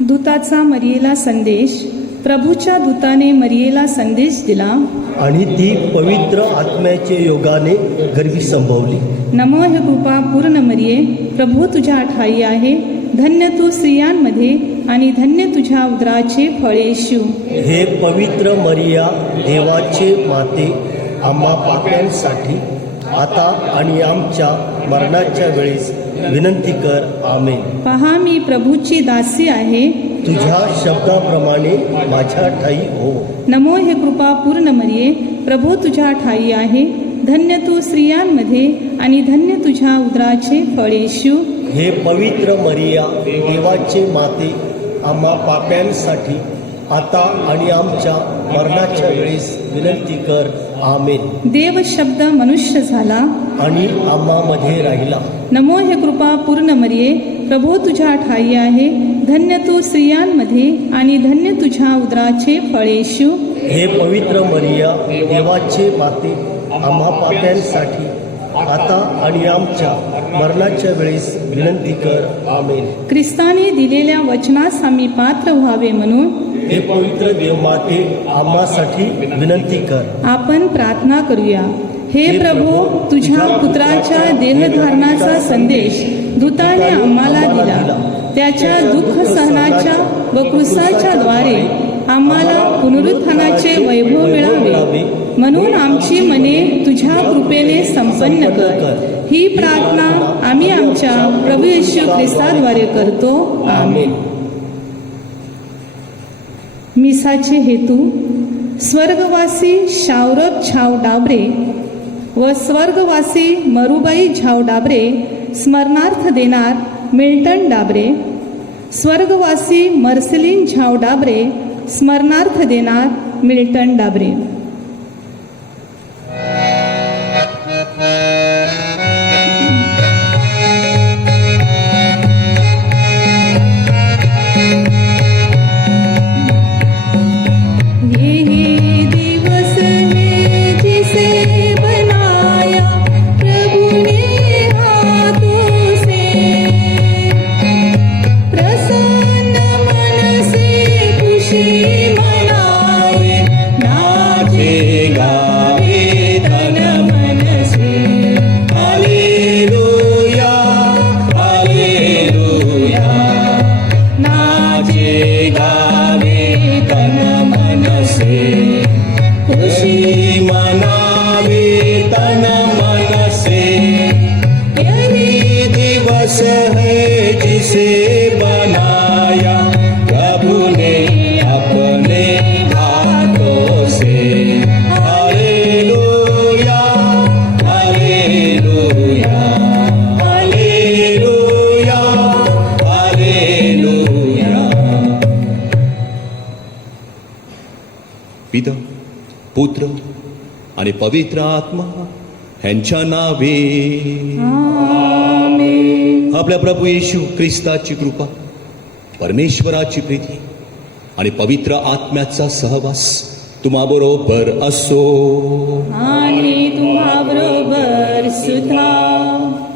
दूताचा मरियेला संदेश. प्रभूच्या दूताने मरियेला संदेश दिला आणि ती पवित्र आत्म्याचे योगाने गर्भी संभवली. नमो हे कृपा पूर्ण मरिये, प्रभू तुझ्या ठाई आहे. धन्य तू स्त्रियांमध्ये आणि धन्य तुझ्या उदराचे फळ येशू. हे पवित्र मरिया, देवाचे माते, आम्हा पाप्यांसाठी आता आणि आमच्या मरणाच्या वेळेस विनंती कर. आमेन. पहा मी प्रभूची दासी आहे, तुझ्या शब्दाप्रमाणे माझ्या ठाई हो. नमो हे कृपा पूर्ण मरिये, प्रभू तुझ्या ठाई आहे. धन्य तू स्त्रियांमध्ये आणि धन्य तुझ्या उदराचे फळ येशू. हे पवित्र मरिया, देवाचे माते, आम्हा पाप्यांसाठी आता आणि आमच्या मरणाच्या वेळेस विनंती कर. आमेन. देव शब्द मनुष्य झाला आणि आम्हामध्ये राहिला. नमो हे कृपा पूर्ण मरिये, प्रभू तुझ्या ठाई आहे. धन्य तू स्त्रियांमध्ये आणि धन्य तुझ्या उदराचे फळ येशू. हे पवित्र मरिया, देवाचे माते, आम्हा पाप्यांसाठी आता आणि आमच्या मरणाच्या वेळेस विनंती कर. आमेन. ख्रिस्ताने दिलेल्या वचनास आम्ही पात्र व्हावे म्हणून हे पवित्र देवमाते, आम्हासाठी विनंती कर. आपण प्रार्थना करूया. हे प्रभू, तुझ्या पुत्राच्या देहधारणाचा संदेश दूताने आम्हाला दिला. त्याच्या दुःख सहनाच्या व क्रूसाच्या द्वारे आम्हाला पुनरुत्थानाचे वैभव मिळावे म्हणून आमची मने तुझ्या कृपेने संपन्न कर. ही प्रार्थना आम्ही आमच्या प्रभू येशू ख्रिस्ताद्वारे करतो. आमेन. मिसाचे हेतू. स्वर्गवासी शावरब झाव डाबरे व स्वर्गवासी मरुबाई झाव डाबरे स्मरणार्थ देणार मिल्टन डाबरे. स्वर्गवासी मर्सिलिन झाव डाबरे स्मरणार्थ देणार मिल्टन डाबरे. पिता, पुत्र आणि पवित्र आत्मा ह्यांच्या नावे. आपल्या प्रभू येशू ख्रिस्ताची कृपा, परमेश्वराची प्रीती आणि पवित्र आत्म्याचा सहवास तुम्हाबरोबर असो. आणि तुम्हाबरोबर सुद्धा.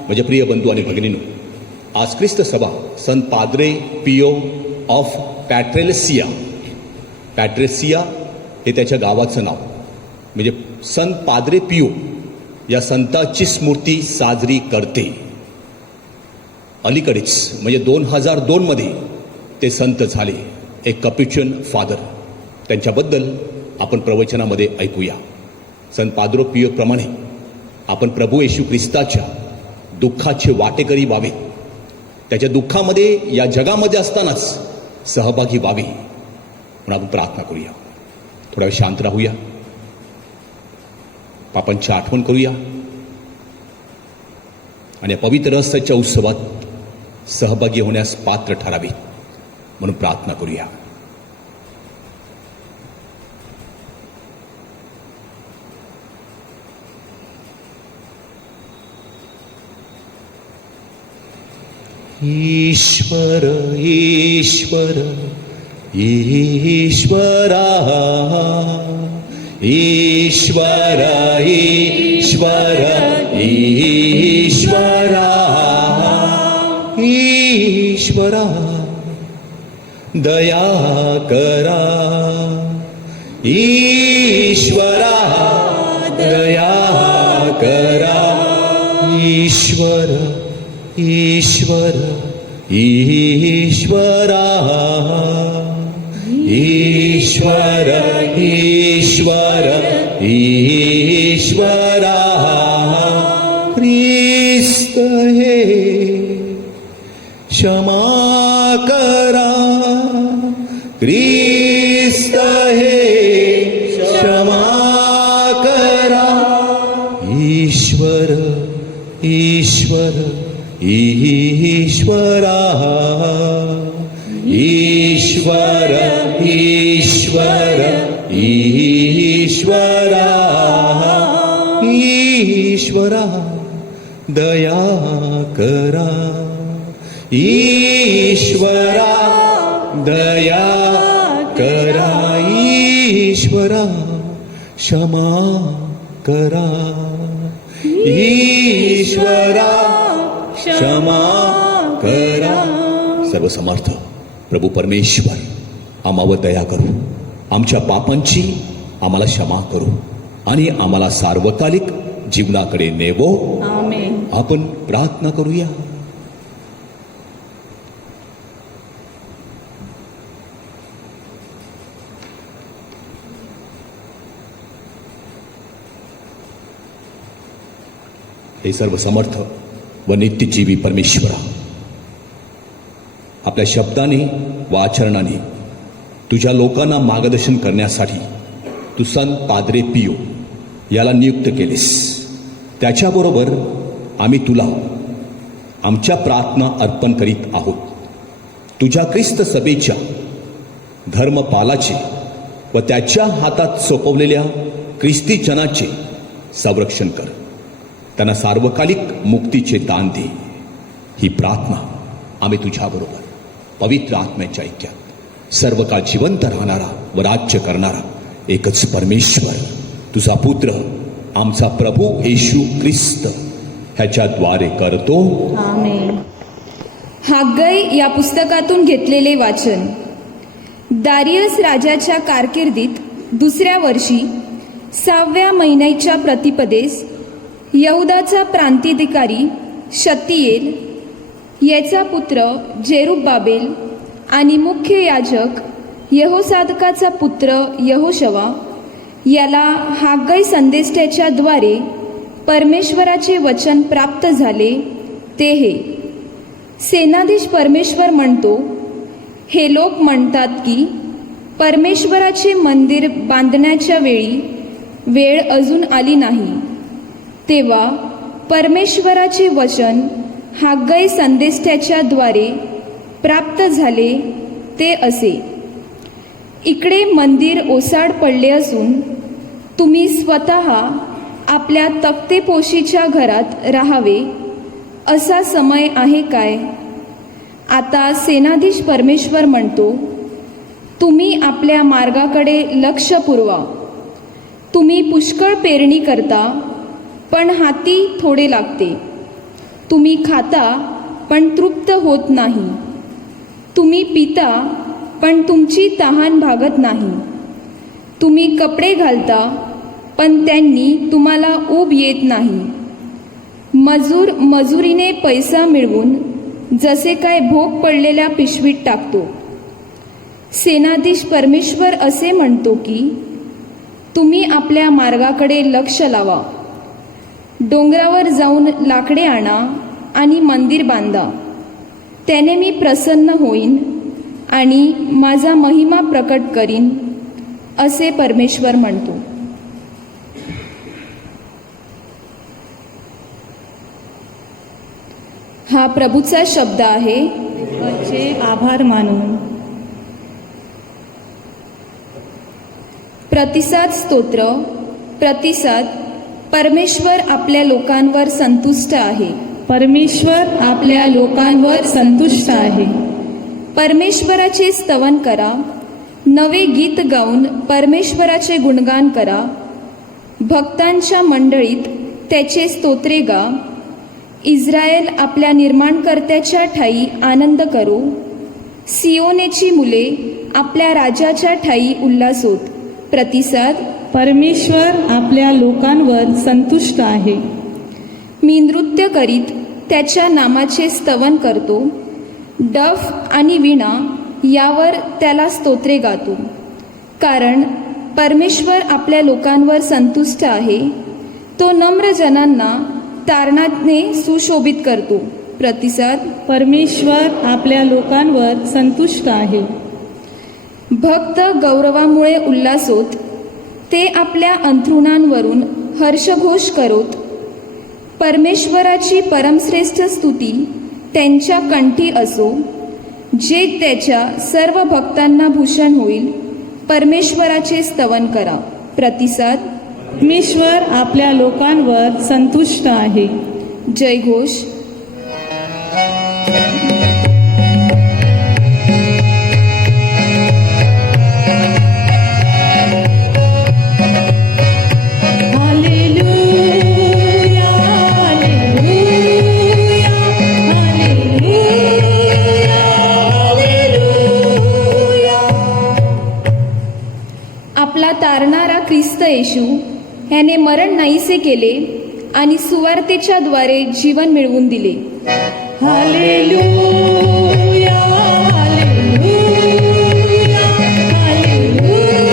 माझ्या प्रिय बंधू आणि भगिनींनो, आज ख्रिस्त सभा संत पाद्रे पियो ऑफ पॅट्रेसिया, पॅट्रेसिया हे त्याच्या गावाचं नाव, म्हणजे संत पाद्रे पियो या संताची स्मृती साजरी करते. अलीकडेच म्हणजे 2002 मध्ये ते संत झाले, एक कॅप्युचिन फादर. त्यांच्याबद्दल आपण प्रवचनामध्ये ऐकूया. संत पाद्रो पियो प्रमाणे आपण प्रभू येशू ख्रिस्ताच्या दुःखाचे वाटेकरी व्हावे, त्याच्या दुःखामध्ये या जगामध्ये असतानाच सहभागी व्हावे म्हणून आपण प्रार्थना करूया. थोडा वेळ शांत राहूया, पापांची आठवण करूया आणि या पवित्र रहस्याच्या उत्सवात सहभागी होण्यास पात्र ठरावे म्हणून प्रार्थना करूया. ईश्वर ईश्वर ईश्वरा ईश्वर ईश्वर ईश्वरा ईश्वरा दया करा ईश्वरा दया करा ईश्वर ईश्वर ईश्वरा ईश्वर ईश्वर ईश्वरा ख्रिस्त हे क्षमा करा ख्रिस्त हे क्षमा करा ईश्वर ईश्वर ईश्वरा ईश्वर ईश्वर ईश्वरा ईश्वरा दया करा ईश्वरा दया करा ईश्वरा क्षमा करा ईश्वरा क्षमा करा. सर्वसमर्थ प्रभू परमेश्वर आम्हावर दया करू, आमच्या पापांची आम्हाला क्षमा करू आणि आम्हाला सार्वकालिक जीवनाकडे नेवो. आमेन. आपण प्रार्थना करूया. हे सर्व समर्थ व नित्यजीवी परमेश्वरा, आपल्या शब्दाने व आचरणाने तुझ्या लोकांना मार्गदर्शन करण्यासाठी तू संत पाद्रे पियो याला नियुक्त केलेस. त्याच्याबरोबर आम्ही तुला आमच्या प्रार्थना अर्पण करीत आहोत. तुझ्या ख्रिस्त सभेच्या धर्मपालाचे व त्याच्या हातात सोपवलेल्या ख्रिस्ती जनाचे संरक्षण कर. त्यांना सार्वकालिक मुक्तीचे दान दे. ही प्रार्थना आम्ही तुझ्याबरोबर पवित्र आत्म्याच्या ऐक्यात सर्व काळ जिवंत राहणारा व राज्य करणारा एकच परमेश्वर तुझा पुत्र आमचा प्रभू येशू ख्रिस्त ह्याच्याद्वारे करतो. आमेन. हाग्गई या पुस्तकातून घेतलेले वाचन. दारियस राजाच्या कारकिर्दीत दुसऱ्या वर्षी 6व्या महिन्याच्या प्रतिपदेस यहुदाचा प्रांताधिकारी शतियेल, याचा पुत्र जेरुब्बाबेल आणि मुख्य याजक यहोसादकाचा पुत्र यहोशवा याला हाग्गई संदेष्ट्याच्या द्वारे परमेश्वराचे वचन प्राप्त झाले. ते हे: सेनाधीश परमेश्वर म्हणतो, हे लोक म्हणतात की परमेश्वराचे मंदिर बांधण्याच्या वेळ अजून आली नाही. तेव्हा परमेश्वराचे वचन हाग्गई संदेष्ट्याच्या द्वारे प्राप्त झाले. ते असे: इकडे मंदिर ओसाड पडले असून तुम्ही स्वतः आपल्या तक्तेपोशीच्या घरात राहावे असा समय आहे काय? आता सेनाधीश परमेश्वर म्हणतो, तुम्ही आपल्या मार्गाकडे लक्ष पुरवा. तुम्ही पुष्कळ पेरणी करता, पण हाती थोडे लागते. तुम्ही खाता, पण तृप्त होत नाही. तुम्ही पिता, पण तुमची तहान भागत नाही. तुम्ही कपडे घालता, पण त्यांनी तुम्हाला ऊब येत नाही. मजूर मजुरीने पैसा मिळवून जसे काय भोग पडलेल्या पिशवीत टाकतो. सेनाधीश परमेश्वर असे म्हणतो की तुम्ही आपल्या मार्गाकडे लक्ष लावा. डोंगरावर जाऊन लाकडे आणा आणि मंदिर बांधा. त्याने मी प्रसन्न होईन आणि माझा महिमा प्रकट करीन, असे परमेश्वर म्हणतो. हा प्रभूचा शब्द आहे. देवाचे आभार मानून. प्रतिसाद स्तोत्र. प्रतिसाद. परमेश्वर आपल्या लोकांवर संतुष्ट आहे. परमेश्वर आपल्या लोकांवर संतुष्ट आहे. परमेश्वराचे स्तवन करा. नवे गीत गाऊन परमेश्वराचे गुणगान करा. भक्तांच्या मंडळीत त्याचे स्तोत्रे गा. इस्रायल आपल्या निर्माणकर्त्याच्या ठायी आनंद करो. सियोनेची मुले आपल्या राजाच्या ठायी उल्हासोत. प्रतिसाद. परमेश्वर आपल्या लोकांवर संतुष्ट आहे. मी नृत्य करीत त्याच्या नामाचे स्तवन करतो. डफ आणि वीणा यावर त्याला स्तोत्रे गातो. कारण परमेश्वर आपल्या लोकांवर संतुष्ट आहे. तो नम्र जनांना तारणाने सुशोभित करतो. प्रतिसाद. परमेश्वर आपल्या लोकांवर संतुष्ट आहे. भक्त गौरवामुळे उल्हासोत. ते आपल्या अंथरुणांवरून हर्षघोष करोत. परमेश्वराची परमश्रेष्ठ स्तुती त्यांच्या कंठी असो. जे त्याच्या सर्व भक्तांना भूषण होईल. परमेश्वराचे स्तवन करा. प्रतिसाद. परमेश्वर आपल्या लोकांवर संतुष्ट आहे. जयघोष. हालेलुया, हालेलुया, हालेलुया. आपला तारणारा ख्रिस्त येशू ह्याने मरण नाहीसे केले आणि सुवार्तेच्या द्वारे जीवन मिळवून दिले. हालेलुया, हालेलुया, हालेलुया.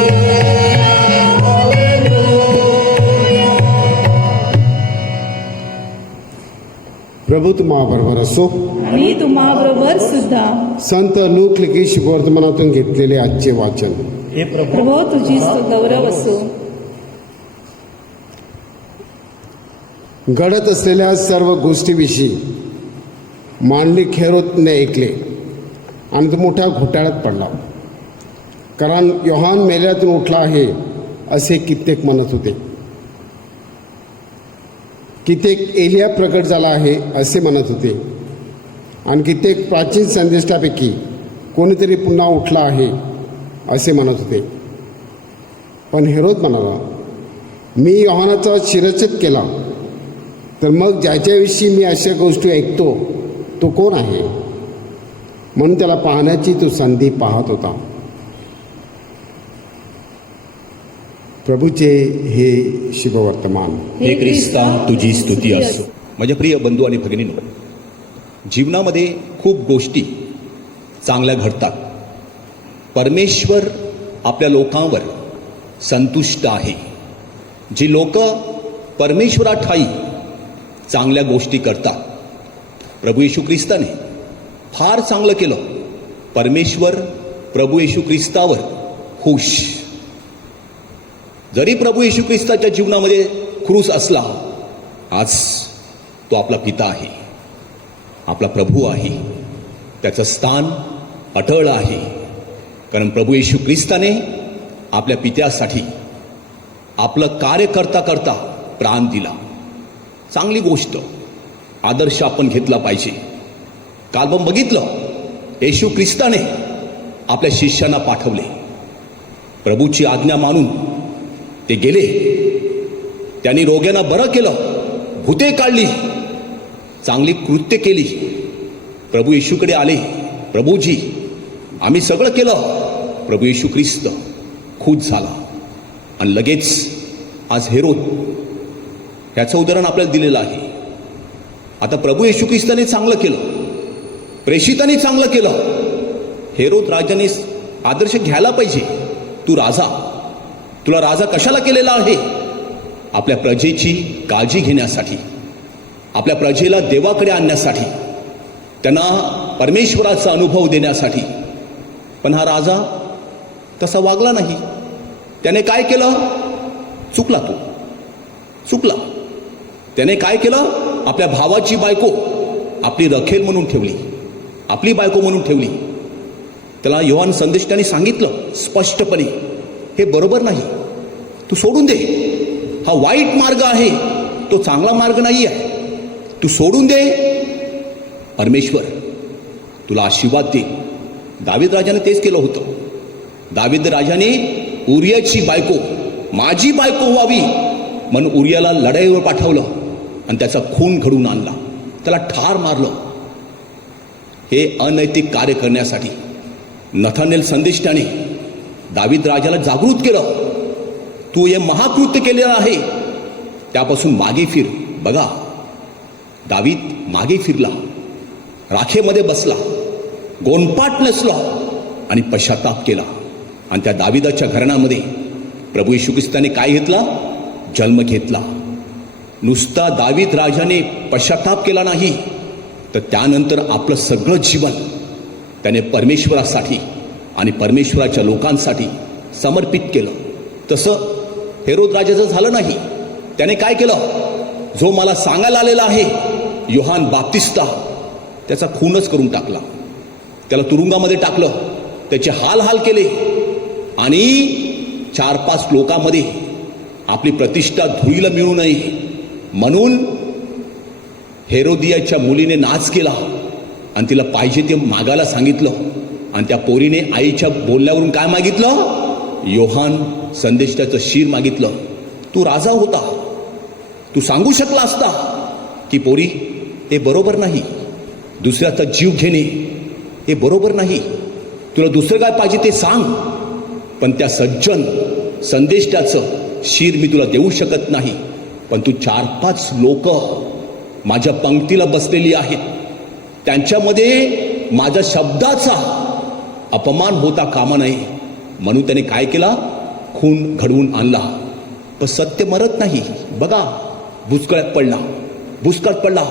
प्रभू तुम्हाबरोबर असो. आणि तुम्हाबरोबर सुद्धा. संत लूक लिखित शुभवर्तमानातून घेतलेले आजचे वाचन. हे प्रभू, प्रभो तुझी गौरव असो. घडत असलेल्या सर्व गोष्टीविषयी मांडलिक हेरोदने ऐकले आणि तो मोठ्या घोटाळ्यात पडला. कारण योहान मेल्यातून उठला आहे असे कित्येक म्हणत होते. कित्येक एलिया प्रकट झाला आहे असे म्हणत होते. आणि कित्येक प्राचीन संदेष्टापैकी कोणीतरी पुन्हा उठला आहे असे म्हणत होते. पण हेरोद म्हणाला, मी योहानाचा शिरच्छेद केला, तर मग ज्याच्याविषयी मी अशा गोष्टी ऐकतो तो कोण आहे? म्हणून त्याला पाहण्याची तो संधी पाहत होता. प्रभूचे हे शुभवर्तमान. हे ख्रिस्ता तुझी स्तुती असो. माझ्या प्रिय बंधू आणि भगिनींनो, जीवनामध्ये खूप गोष्टी चांगल्या घडतात. परमेश्वर आपल्या लोकांवर संतुष्ट आहे. जी लोक परमेश्वराठायी चांगल्या गोष्टी करतात. प्रभू येशू ख्रिस्ताने फार चांगलं केलं. परमेश्वर प्रभू येशू ख्रिस्तावर खुश. जरी प्रभू येशू ख्रिस्ताच्या जीवनामध्ये क्रूस असला, आज तो आपला पिता आहे, आपला प्रभू आहे. त्याचं स्थान अटळ आहे. कारण प्रभू येशू ख्रिस्ताने आपल्या पित्यासाठी आपलं कार्य करता करता प्राण दिला. चांगली गोष्ट, आदर्श आपण घेतला पाहिजे. काल आपण बघितलं, येशू ख्रिस्ताने आपल्या शिष्यांना पाठवले. प्रभूची आज्ञा मानून ते गेले. त्यांनी रोग्यांना बरं केलं, भूते काढली, चांगली कृत्य केली. प्रभू येशूकडे आले, प्रभूजी आम्ही सगळं केलं. प्रभू येशू ख्रिस्त खुश झाला. आणि लगेच आज हेरोद ह्याचं उदाहरण आपल्याला दिलेलं आहे. आता प्रभू येशू ख्रिस्ताने चांगलं केलं, प्रेषिताने चांगलं केलं. हेरोद राजाने आदर्श घ्यायला पाहिजे. तू राजा, तुला राजा कशाला केलेला आहे? आपल्या प्रजेची काळजी घेण्यासाठी, आपल्या प्रजेला देवाकडे आणण्यासाठी, त्यांना परमेश्वराचा अनुभव देण्यासाठी. पण हा राजा तसा वागला नाही. त्याने काय केलं? चुकला. तो चुकला. त्याने काय केलं? आपल्या भावाची बायको आपली रखेल म्हणून ठेवली, आपली बायको म्हणून ठेवली. त्याला योहान संदेष्टाने सांगितलं स्पष्टपणे, हे बरोबर नाही, तू सोडून दे. हा वाईट मार्ग आहे, तो चांगला मार्ग नाही आहे. तू सोडून दे. परमेश्वर तुला आशीर्वाद दे. दावीद राजाने तेच केलं होतं. दावीद राजाने उरियाची बायको माझी बायको व्हावी म्हणून उरियाला लढाईवर पाठवलं आणि त्याचा खून घडून आणला, त्याला ठार मारलं. हे अनैतिक कार्य करण्यासाठी नथानेल संदेष्टाने दावीद राजाला जागृत केलं, तू हे महाकृत्य केलेलं आहे, त्यापासून मागे फिर. बघा, दावीद मागे फिरला, राखेमध्ये बसला, गोंडपाट नसला आणि पश्चाताप केला. आणि त्या दाविदाच्या घराण्यामध्ये प्रभू येशू ख्रिस्ताने काय घेतला? जन्म घेतला. नुसता दावीद राजाने पश्चाताप केला नाही, तर त्यानंतर आपलं सगळं जीवन त्याने परमेश्वरासाठी आणि परमेश्वराच्या लोकांसाठी समर्पित केलं. तसं हेरोद राजाचं झालं नाही. त्याने काय केलं? जो मला सांगायला आलेला आहे योहान बाप्तिस्ता, त्याचा खूनच करून टाकला, त्याला तुरुंगामध्ये टाकलं, त्याचे हाल हाल केले आणि 4-5 लोकांमध्ये आपली प्रतिष्ठा धुईला मिळू नये म्हणून हेरोदियाच्या मुलीने नाच केला आणि तिला पाहिजे ते मागायला सांगितलं. आणि त्या पोरीने आईच्या बोलण्यावरून काय मागितलं? योहान संदेष्टाचं शीर मागितलं. तू राजा होता, तू सांगू शकला असता की पोरी हे बरोबर नाही, दुसऱ्याचा जीव घेणे हे बरोबर नाही, तुला दुसरं काय पाहिजे ते सांग. पण त्या सज्जन संदेष्टाचं शीर मी तुला देऊ शकत नाही. पण तू 4-5 लोक माझ्या पंक्तीला बसलेली आहेत, त्यांच्यामध्ये माझ्या शब्दाचा अपमान होता कामा नये म्हणून त्याने काय केला? खून घडवून आणला. पण सत्य मरत नाही. बघा, भुसकाळात पडला.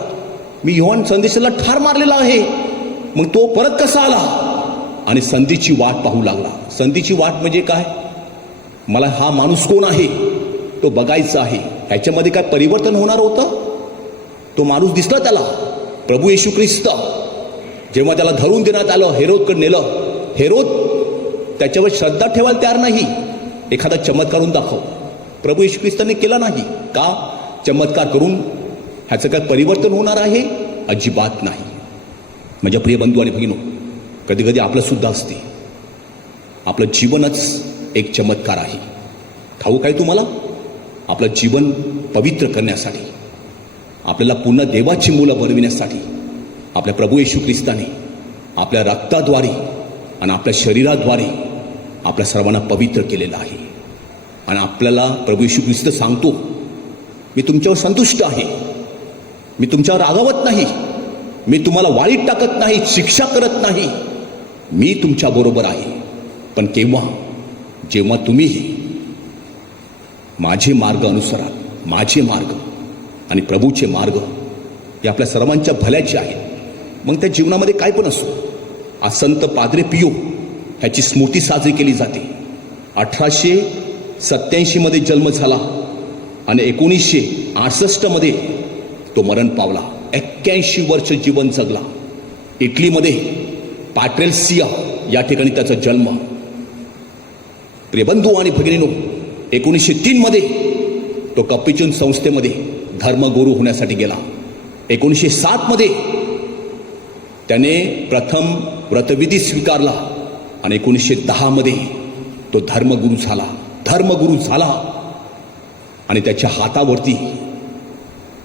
मी योहान संदेशाला ठार मारलेला आहे, मग तो परत कसा आला? आणि संधीची वाट पाहू लागला. संधीची वाट म्हणजे काय? मला हा माणूस कोण आहे तो बघायचा आहे. ह्याच्यामध्ये काय परिवर्तन होणार होतं? तो माणूस दिसला त्याला, प्रभू येशू ख्रिस्त. जेव्हा त्याला धरून देण्यात आलं, हेरोदकडे नेलं, हेरोद त्याच्यावर श्रद्धा ठेवायला तयार नाही. एखादा चमत्कार करून दाखव. प्रभू येशू ख्रिस्ताने केला नाही. का? चमत्कार करून ह्याचं काय परिवर्तन होणार आहे? अजिबात नाही. माझ्या प्रिय बंधू आणि भगिनो, कधी कधी आपलं सुद्धा असते. आपलं जीवनच एक चमत्कार आहे. ठाऊक आहे तुम्हाला? आपलं जीवन पवित्र करण्यासाठी, आपल्याला पुन्हा देवाची मुलं बनविण्यासाठी आपल्या प्रभू येशू ख्रिस्ताने आपल्या रक्ताद्वारे आणि आपल्या शरीराद्वारे आपल्या सर्वांना पवित्र केलेलं आहे. आणि आपल्याला प्रभू येशू ख्रिस्त सांगतो, मी तुमच्यावर संतुष्ट आहे, मी तुमच्यावर रागावत नाही, मी तुम्हाला वाळीत टाकत नाही, शिक्षा करत नाही, मी तुमच्या बरोबर आहे. पण केव्हा? जेव्हा तुम्ही माझे मार्ग अनुसराल. माझे मार्ग आणि प्रभूचे मार्ग हे आपल्या सर्वांच्या भल्याचे आहेत. मग त्या जीवनामध्ये काय पण असो. आज संत पाद्रे पियो ह्याची स्मृती साजरी केली जाते. 1887 मध्ये जन्म झाला आणि 1968 मध्ये तो मरण पावला. 81 वर्ष जीवन जगला. इटलीमध्ये पाट्रेल्सिया या ठिकाणी त्याचा जन्म. प्रियबंधू आणि भगिनीनो, 1903 मध्ये तो कपिचून संस्थेमध्ये धर्मगुरू होण्यासाठी गेला. 1907 मध्ये त्याने प्रथम व्रतविधी स्वीकारला आणि 1910 मध्ये तो धर्मगुरू झाला आणि त्याच्या हातावरती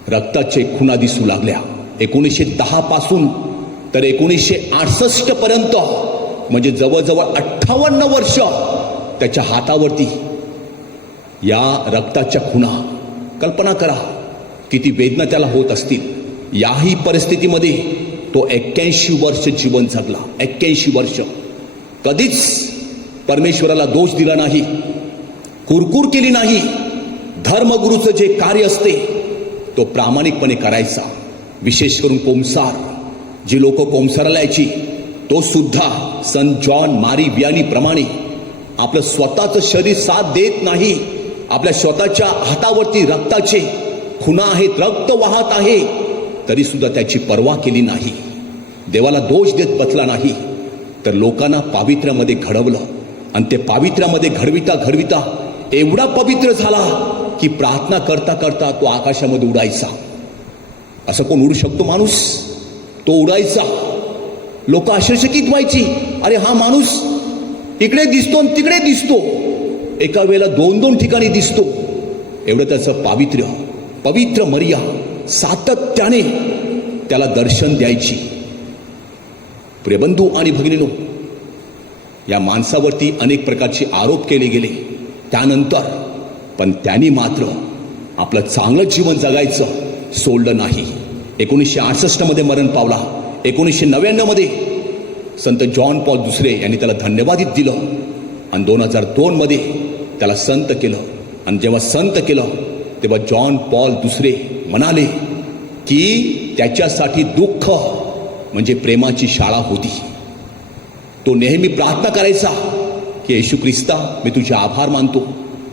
रक्ताचे खुणा दिसू लागल्या. 1910 पासून तर 1968 पर्यंत म्हणजे जवळजवळ 58 वर्ष त्याच्या हातावरती या रक्ताच्या खुणा. कल्पना करा किती वेदना त्याला होत असतील. याही परिस्थितीमध्ये तो 81 वर्ष जीवन जगला. 81 वर्ष. कधीच परमेश्वराला दोष दिला नाही, कुरकुर केली नाही. धर्मगुरूचं जे कार्य असते तो प्रामाणिकपणे करायचा. विशेष करून कोमसार, जी लोक कोमसाराला यायची, तो सुद्धा संत जॉन मारी वियानी प्रमाणे आपलं स्वतःचं शरीर साथ देत नाही. आपल्या स्वतःच्या हातावरती रक्ताचे खुणा आहेत, रक्त वाहत आहे, तरी सुद्धा त्याची पर्वा केली नाही. देवाला दोष देत बसला नाही, तर लोकांना पावित्र्यामध्ये घडवलं. आणि ते पावित्र्यामध्ये घडविता एवढा पवित्र झाला की प्रार्थना करता करता तो आकाशामध्ये उडायचा. असं कोण उडू शकतो माणूस? तो उडायचा. लोक आश्चर्यचकित व्हायची, अरे हा माणूस इकडे दिसतो आणि तिकडे दिसतो, एका वेळेला 2-2 ठिकाणी दिसतो. एवढं त्याचं पवित्र मरिया सातत्याने त्याला दर्शन द्यायची. प्रियबंधू आणि भगिनीनो, या माणसावरती अनेक प्रकारचे आरोप केले गेले. त्यानंतर पण त्यांनी मात्र आपलं चांगलं जीवन जगायचं सोडलं नाही. 1968 मध्ये मरण पावला. 1999 मध्ये संत जॉन पॉल दुसरे यांनी त्याला धन्यवादित दिलं आणि 2002 मध्ये त्याला संत केलं. आणि जेव्हा संत केलं तेव्हा जॉन पॉल दुसरे म्हणाले की त्याच्यासाठी दुःख म्हणजे प्रेमाची शाळा होती. तो नेहमी प्रार्थना करायचा की येशू ख्रिस्ता, मी तुझे आभार मानतो,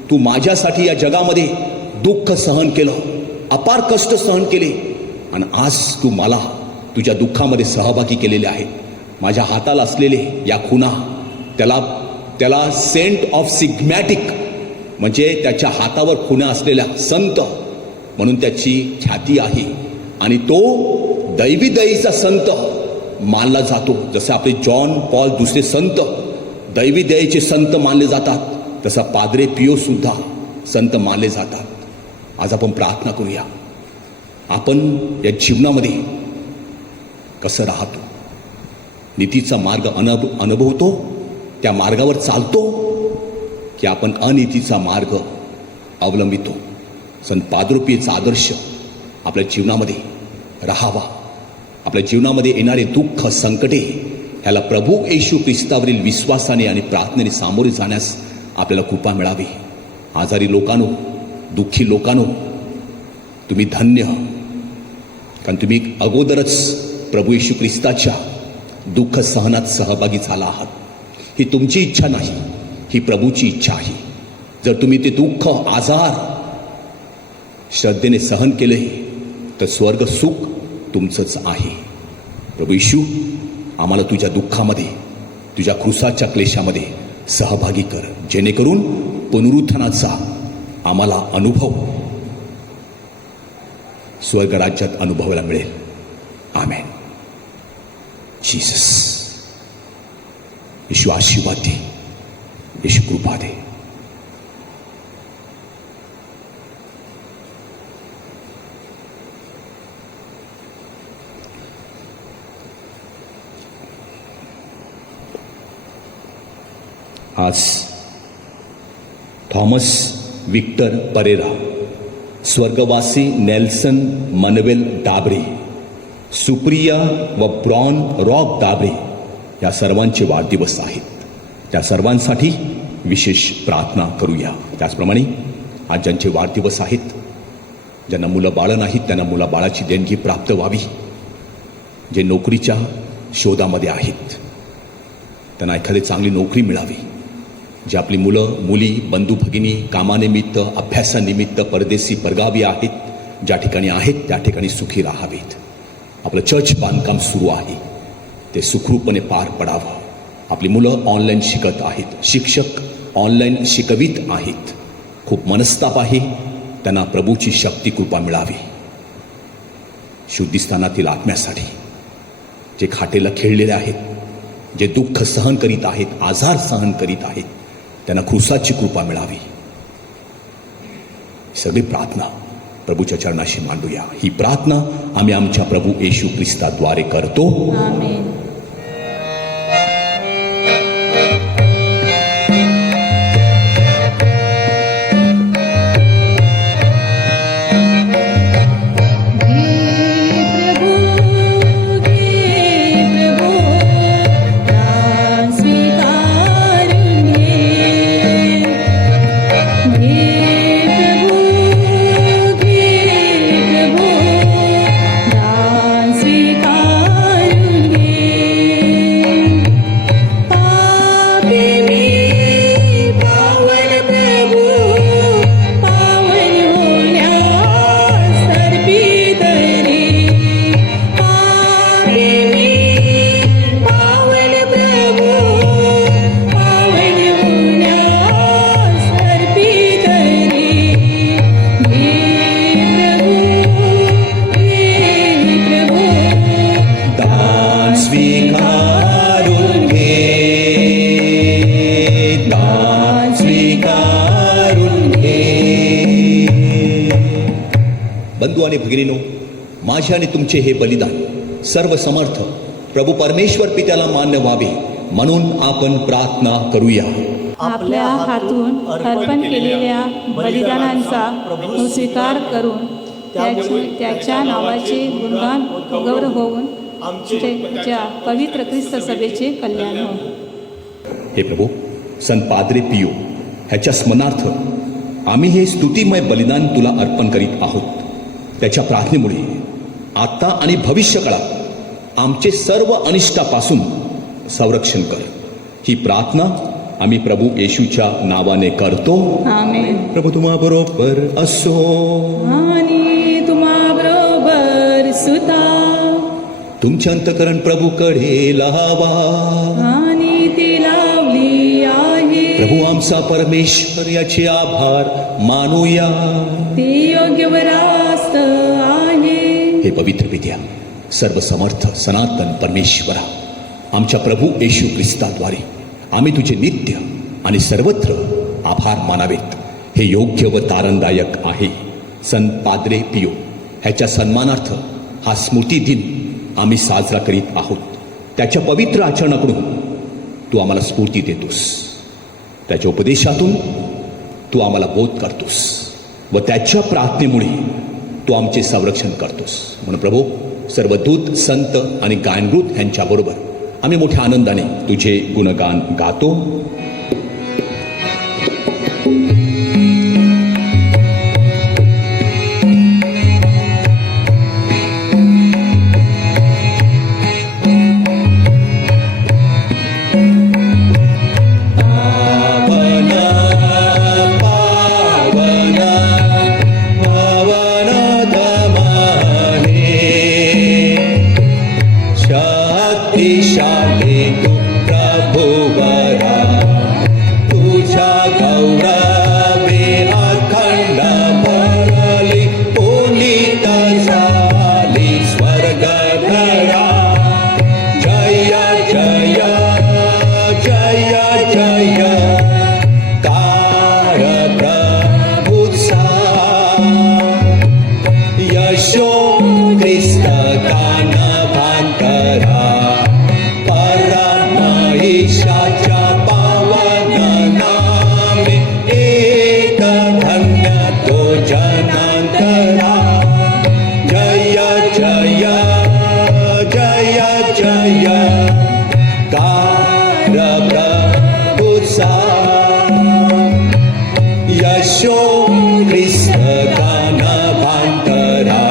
तू माझ्यासाठी या जगामध्ये दुःख सहन केलं, अपार कष्ट सहन केले आणि आज तू मला तुझ्या दुःखामध्ये सहभागी केलेले आहे. माझ्या हाताला असलेले या खुणा, त्याला सेंट ऑफ सिग्मॅटिक म्हणजे त्याच्या हातावर खुणा असलेल्या संत म्हणून त्याची ख्याती आहे. आणि तो दैवी दयेचा संत मानला जातो. जसं आपले जॉन पॉल दुसरे संत दैवी दयेचे संत मानले जातात, तसा पाद्रे पियो सुद्धा संत मानले जातात. आज आपण प्रार्थना करूया. आपण या जीवनामध्ये कसं राहतो? नीतीचा मार्ग अनुभवतो, त्या मार्गावर चालतो, की आपण अनीतीचा मार्ग अवलंबितो? संत पादरोपीचा आदर्श आपल्या जीवनामध्ये राहावा. आपल्या जीवनामध्ये येणारे दुःख, संकटे ह्याला प्रभू येशू ख्रिस्तावरील विश्वासाने आणि प्रार्थनेने सामोरे जाण्यास आपल्याला कृपा मिळावी. आजारी लोकांनो, दुःखी लोकांनो, तुम्ही धन्य, कारण तुम्ही अगोदरच प्रभू येशू ख्रिस्ताच्या दुःख सहनात सहभागी झाला आहात. ही तुमची इच्छा नाही, ही प्रभूची इच्छा आहे. जर तुम्ही ते दुःख, आजार श्रद्धेने सहन केले तर स्वर्ग सुख तुमचंच आहे. प्रभू येशू, आम्हाला तुझ्या दुःखामध्ये, तुझ्या क्रूसाच्या क्लेशामध्ये सहभागी कर, जेणेकरून पुनरुत्थानाचा आम्हाला अनुभव स्वर्गराज्यात अनुभवायला मिळेल. आमेन. जीसस, येशू आशीर्वाद दे, येशू कृपा दे. आज थॉमस विक्टर परेरा, स्वर्गवासी नेल्सन मनवेल डाबरे, सुप्रिया व ब्रॉन रॉक डाबरे या सर्वांचे वाढदिवस आहेत. त्या सर्वांसाठी विशेष प्रार्थना करूया. त्याचप्रमाणे आज ज्यांचे वाढदिवस आहेत, ज्यांना मुलं बाळं नाहीत, त्यांना मुलाबाळाची देणगी प्राप्त व्हावी. जे नोकरीच्या शोधामध्ये आहेत त्यांना एखादी चांगली नोकरी मिळावी. जे आपली मुलं मुली, बंधू भगिनी कामानिमित्त, अभ्यासानिमित्त परदेशी परगावी आहेत, ज्या ठिकाणी आहेत त्या ठिकाणी सुखी राहावेत. आपलं चर्च बांधकाम सुरू आहे, ते सुखरूपपणे पार पडावं. आपली मुलं ऑनलाईन शिकत आहेत, शिक्षक ऑनलाईन शिकवित आहेत. खूप मनस्ताप आहे, त्यांना प्रभूची शक्ती कृपा मिळावी. शुद्धीस्थानातील आत्म्यासाठी जे खाटेला खेळलेले आहेत, जे दुःख सहन करीत आहेत, आजार सहन करीत आहेत, त्यांना क्रूसाची कृपा मिळावी. सगळी प्रार्थना प्रभूच्या चरणाशी मांडूया. ही प्रार्थना आम्ही आमच्या प्रभू येशू ख्रिस्ताद्वारे करतो. आमेन. बंधू आणि भगिनीनो, माझे आणि तुमचे हे बलिदान सर्व समर्थ प्रभू परमेश्वर पित्याला मान्य व्हावे म्हणून आपण प्रार्थना करूया. आपल्या हातून अर्पण केलेल्या बलिदानांचा प्रभू स्वीकार करून त्याच्या नावाचे गुणगान गौरव होऊन आमच्या पवित्र ख्रिस्त सभेचे कल्याण हो. हे प्रभू, संत पाद्रे पियो ह्याच्या स्मरणार्थ आम्ही हे स्तुतिमय बलिदान तुला अर्पण करीत आहोत. त्याच्या प्रार्थनेमुळे आता आणि भविष्य काळात आमचे सर्व अनिष्टापासून संरक्षण कर. ही प्रार्थना आम्ही प्रभू येशूच्या नावाने करतो. आमेन. प्रभू तुम्हा बरोबर असो. आणि तुम्हा बरोबर सुता तुमचे अंतकरण प्रभूकडे लावा. आणि ती लावली आहे. प्रभू आमचा परमेश्वर याचे आभार मानूया. ते योग्य व रास्त आहे. हे पवित्र विद्या सर्व समर्थ सनातन परमेश्वरा, आमच्या प्रभू येशू ख्रिस्ताद्वारे आम्ही तुझे नित्य आणि सर्वत्र आभार मानावेत. हे योग्य व तारणदायक आहे. संत पाद्रे पियो ह्याच्या सन्मानार्थ हा स्मृती दिन आम्ही साजरा करीत आहोत. त्याच्या पवित्र आचरणाकडून तू आम्हाला स्फूर्ती देतोस. त्याच्या उपदेशातून तू आम्हाला बोध करतोस व त्याच्या प्रार्थनेमुळे तू आमचे संरक्षण करतोस. म्हणून प्रभू, सर्व दूत, संत आणि गायनदूत यांच्याबरोबर आम्ही मोठ्या आनंदाने तुझे गुणगान गातो. शक्तिशाली तू प्रभुवरा, तुझ्या गौरवे अखंड भरली, पुनीत झाली स्वर्ग धरा. जय जय जय जय कार प्रभुचा, यशो ख्रिस्त गान भांतरा. ईशाच्या पावन नामे एक धन्य तो जनांतरा. जय जय जय जय कार प्रभुचा, यशो ख्रिस्त गान भांतरा.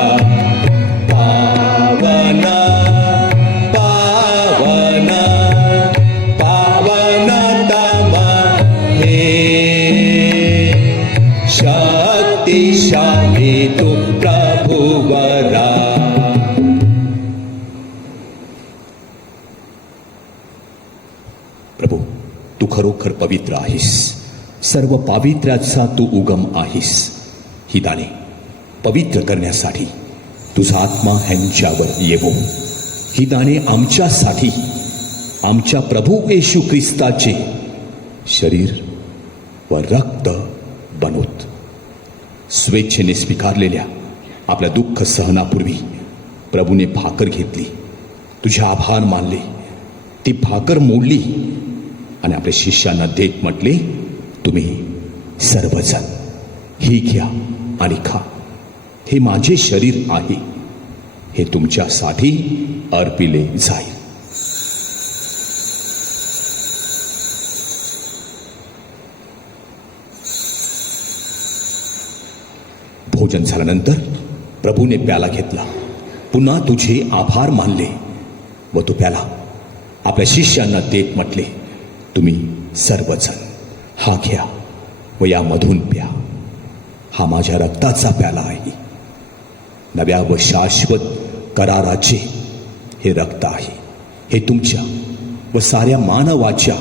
पावन पावन शक्तिशाली तू प्रभुवरा. प्रभू, तू खरोखर पवित्र आहेस. सर्व पावित्र्याचा तू उगम आहेस. ही दाने पवित्र करण्यासाठी तुझा आत्मा ह्यांच्यावर येवो. ही दाने आमच्यासाठी आमच्या प्रभू येशू ख्रिस्ताचे शरीर व रक्त बनवत. स्वेच्छेने स्वीकारलेल्या आपल्या दुःख सहनापूर्वी प्रभूने भाकर घेतली, तुझे आभार मानले, ती भाकर मोडली आणि आपल्या शिष्यांना देत म्हटले, तुम्ही सर्वजण ही घ्या आणि खा. हे माझे शरीर आहे, हे तुमच्यासाठी अर्पिले जाईल. भोजन झाल्यानंतर प्रभूने प्याला घेतला, पुन्हा तुझे आभार मानले व तो प्याला आपल्या शिष्यांना देत म्हटले, तुम्ही सर्वजण हा घ्या व यामधून प्या. हा माझ्या रक्ताचा प्याला आहे, नव्या व शाश्वत कराराचे हे रक्त आहे. हे तुमच्या व साऱ्या मानवाच्या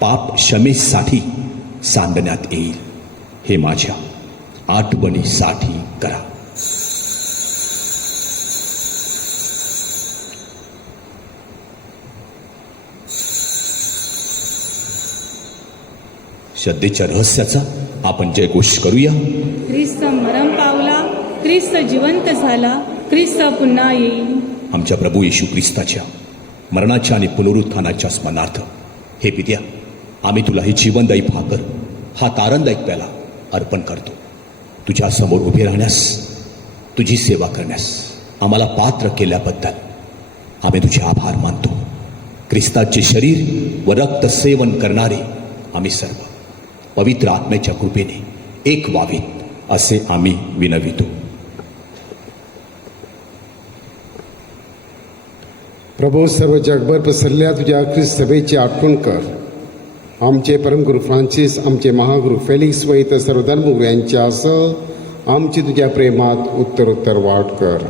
पाप क्षमेसाठी सांडण्यात येईल. हे माझ्या आठवणीसाठी करा. श्रद्धेच्या रहस्याचा आपण जयघोष करूया. ख्रिस्त मरण पावला, ख्रिस्त जिवंत झाला, ख्रिस्त पुन्हा येईल. आमच्या प्रभू येशू ख्रिस्ताच्या मरणाच्या आणि पुनरुत्थानाच्या स्मरणार्थ हे पित्या, आम्ही तुला ही जीवनदायी भाकर, हा तारणदायक प्याला अर्पण करतो. तुझ्या समोर उभे राहण्यास, तुझी सेवा करण्यास आम्हाला पात्र केल्याबद्दल आम्ही तुझे आभार मानतो. ख्रिस्ताचे शरीर व रक्त सेवन करणारे आम्ही सर्व पवित्र आत्म्याच्या कृपेने एक व्हावीत असे आम्ही विनवितो. प्रभू, सर्व जगभर पसरल्या तुझ्या ख्रिस्त सभेची आठवण कर. आमचे परमगुरू फ्रान्सिस, आमचे महागुरू फेलिक्स व इतर सर्व धर्मगुरू यांच्यासह आमची तुझ्या प्रेमात उत्तरोत्तर वाढ कर.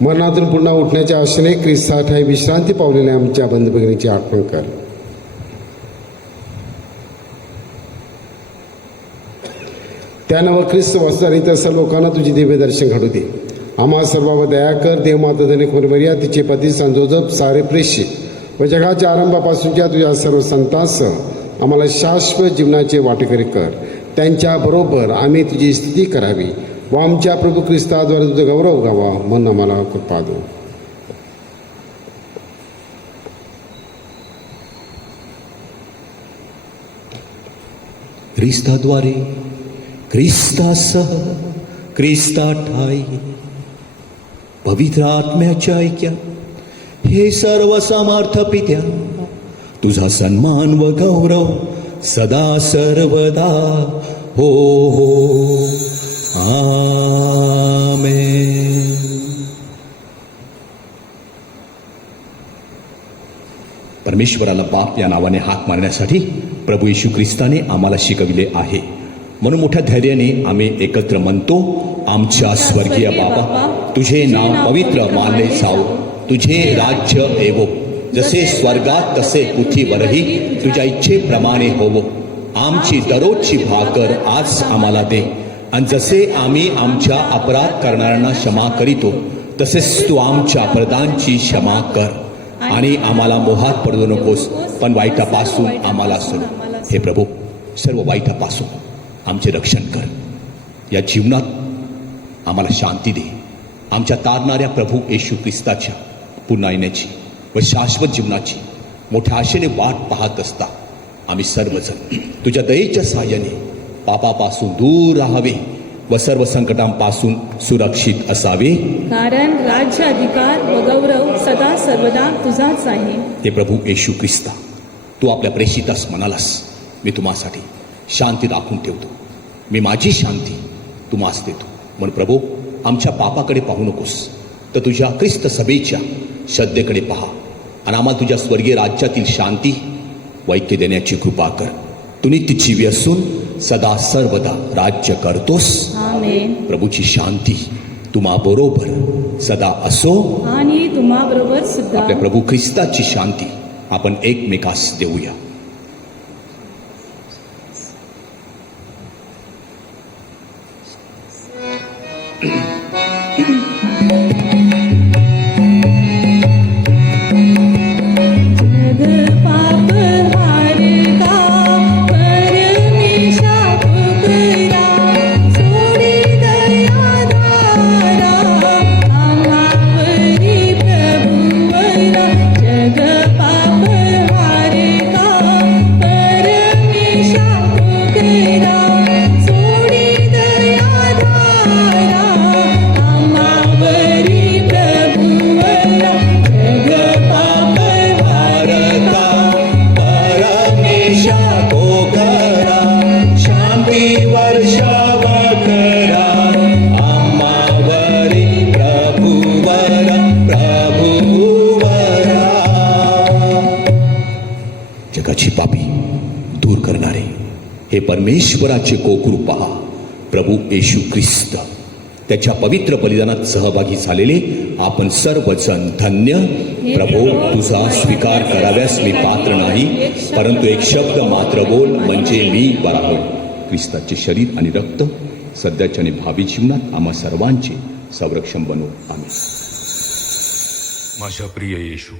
मरणातून पुन्हा उठण्याच्या आशेने ख्रिस्ताठाई विश्रांती पावलेल्या आमच्या बंधू भगिनीची आठवण कर. त्यानं व ख्रिस्त वासुदार इतर सर्व लोकांना तुझे दिव्य दर्शन घडू दे. आम्हा सर्वांवर दया कर. देवमाता धनिक मरिया, तिचे पती संत जोसेफ, सारे प्रेषित व जगाच्या आरंभापासूनच्या तुझ्या सर्व संतांसह आम्हाला शाश्वत जीवनाचे वाटेकरी कर. त्यांच्या बरोबर आम्ही तुझी स्तुती करावी व आमच्या प्रभू ख्रिस्ताद्वारे तुझा गौरव गावा म्हणून आम्हाला कृपा दे. ख्रिस्ताद्वारे, ख्रिस्तासह, ख्रिस्ताठाई पवित्र आत्म्याच्या ऐक्यात हे सर्व समर्थ पित्या, तुझा सन्मान व गौरव सदा सर्वदा हो हो. आमेन. परमेश्वराला बाप या नावाने हाक मारण्यासाठी प्रभू येशू ख्रिस्ताने आम्हाला शिकविले आहे. म्हणून मोठ्या धैर्याने आम्ही एकत्र म्हणतो, आमच्या स्वर्गीय बाबा, तुझे नाव पवित्र मानले जाओ, तुझे राज्य येवो, जसे स्वर्गात तसे पृथ्वीवरही तुझ्या इच्छेप्रमाणे होवो. आमची दररोजची भाकर आज आम्हाला दे, आणि जसे आम्ही आमच्या अपराध करणाऱ्यांना क्षमा करीतो, तसेच तू आमच्या अपराधांची क्षमा कर, आणि आम्हाला मोहात पडू नकोस, पण वाईटापासून आम्हाला सोड. हे प्रभू, सर्व वाईटापासून आमचे रक्षण कर. या जीवनात आम्हाला शांती दे. आमच्या तारणाऱ्या प्रभू येशू ख्रिस्ताच्या पुन्हा येण्याची व शाश्वत जीवनाची मोठ्या आशेने वाट पाहत असता आम्ही सर्वजण तुझ्या दयेच्या सहाय्याने पापापासून दूर राहावे व सर्व संकटांपासून सुरक्षित असावे. कारण राज्य, अधिकार व गौरव सदा सर्वदा तुझाच आहे. हे प्रभू येशू ख्रिस्ता, तू आपल्या प्रेषितास म्हणालास, मी तुम्हासाठी शांती राखून ठेवतो, मी माझी शांती तुम्हास देतो. म्हणून प्रभू, आमच्या पापाकडे पाहू नकोस, तर तुझ्या ख्रिस्त सभेच्या श्रद्धेकडे पहा, आणि आम्हाला तुझ्या स्वर्गीय राज्यातील शांती व ऐक्य देण्याची कृपा कर. तू नित्य जीवी असून सदा सर्वदा राज्य करतोस. आमेन. प्रभूची शांती तुम्हा बरोबर सदा असो, आणि तुम्हा बरोबर सुद्धा. आपल्या प्रभू ख्रिस्ताची शांती आपण एकमेकास देऊया. जगाची पापी दूर करणारे हे परमेश्वराचे कोकरू पहा. प्रभू येशू ख्रिस्त, त्याच्या पवित्र बलिदानात सहभागी झालेले आपण सर्वजण धन्य. प्रभू, तुझा स्वीकार कराव्यास मी पात्र नाही, परंतु एक शब्द मात्र बोल, म्हणजे मी बरा होईल. ख्रिस्ताचे शरीर आणि रक्त सध्याच्या आणि भावी जीवनात आम्हा सर्वांचे संरक्षण बनवू. आमेन. माझ्या प्रिय येशू,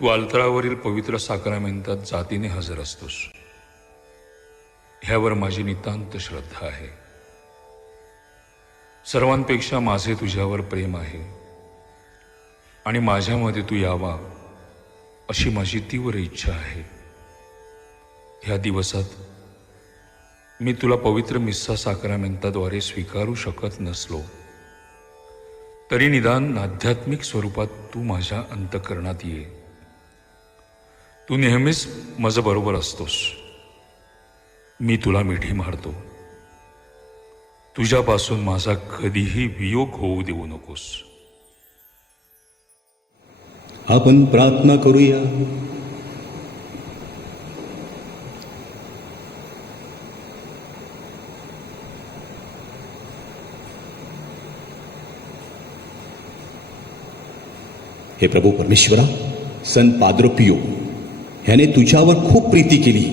तू अल्तरावरील पवित्र साक्रामेंटात जातीने हजर असतोस, ह्यावर माझी नितांत श्रद्धा आहे. सर्वांपेक्षा माझे तुझ्यावर प्रेम आहे, आणि माझ्यामध्ये तू यावा अशी माझी तीव्र इच्छा आहे. ह्या दिवसात मी तुला पवित्र मिस्सा साक्रामेंताद्वारे स्वीकारू शकत नसलो तरी निदान आध्यात्मिक स्वरूपात तू माझ्या अंतःकरणात ये. तू नेहमीच माझं बरोबर असतोस. मी तुला मिठी मारतो. तुझ्यापासून माझा कधीही वियोग होऊ देऊ नकोस. आपण प्रार्थना करूया. हे प्रभू परमेश्वरा, संत पाद्रो पियो ह्याने तुझ्यावर खूप प्रीती केली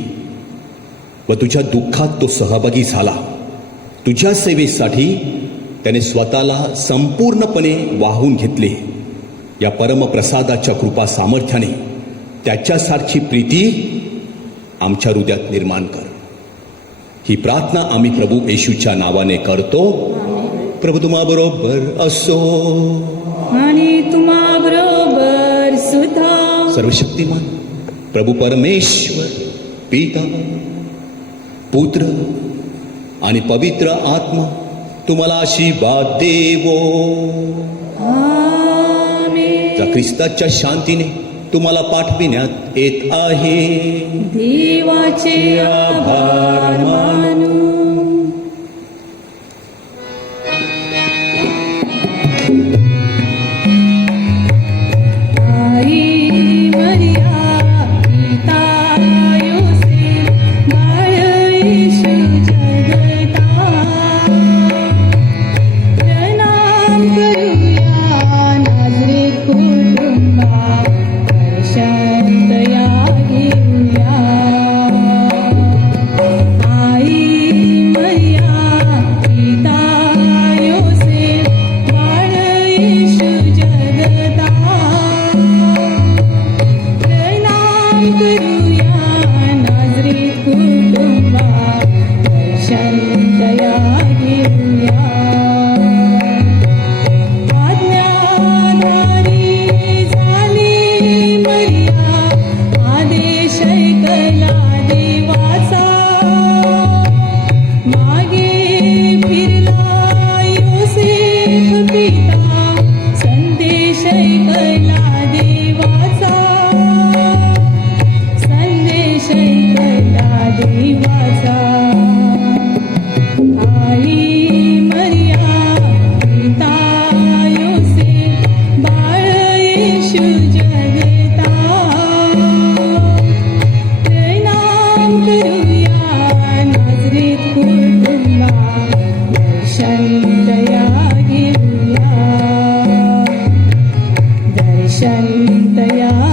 व तुझ्या दुःखात तो सहभागी झाला. तुझ्या सेवेसाठी त्याने स्वतःला संपूर्णपणे वाहून घेतले. या परमप्रसादाच्या कृपा सामर्थ्याने त्याच्यासारखी प्रीती आमच्या हृदयात निर्माण कर. ही प्रार्थना आम्ही प्रभू येशूच्या नावाने करतो. प्रभू तुम्हाबरोबर असो आणि तुम्हा बरोबर सुद्धा. सर्वशक्तिमान प्रभू परमेश्वर पिता पुत्र आणि पवित्र आत्मा तुम्हाला आशीर्वाद देवो. आमेन. जा ख्रिस्ताच्या शांतीने तुम्हाला पाठविण्यात येत आहे. देवाचे आभार मानू. आई मरिया, पिता योसेफ, बाळ येशू जगता. प्रणाम करूया नाझरेत कुटुंबा, शांत या घेऊया. आई मरिया, पिता योसेफ, बाळ येशू जगता. प्रणाम करूया नाझरेत कुटुंबा, शांत या घेऊया. आज्ञाधारी झाली मरिया, आदेश ऐकला देवाचा. मागे फिरला योसेफ पिता, संदेश ऐकला देवाचा. संदेश ऐकला देवाचा. आई मरिया, पिता योसेफ, बाळ येशू जगता. प्रणाम करूया नाझरेत कुटुंबा, दर्शन दया घेऊया. दर्शन दया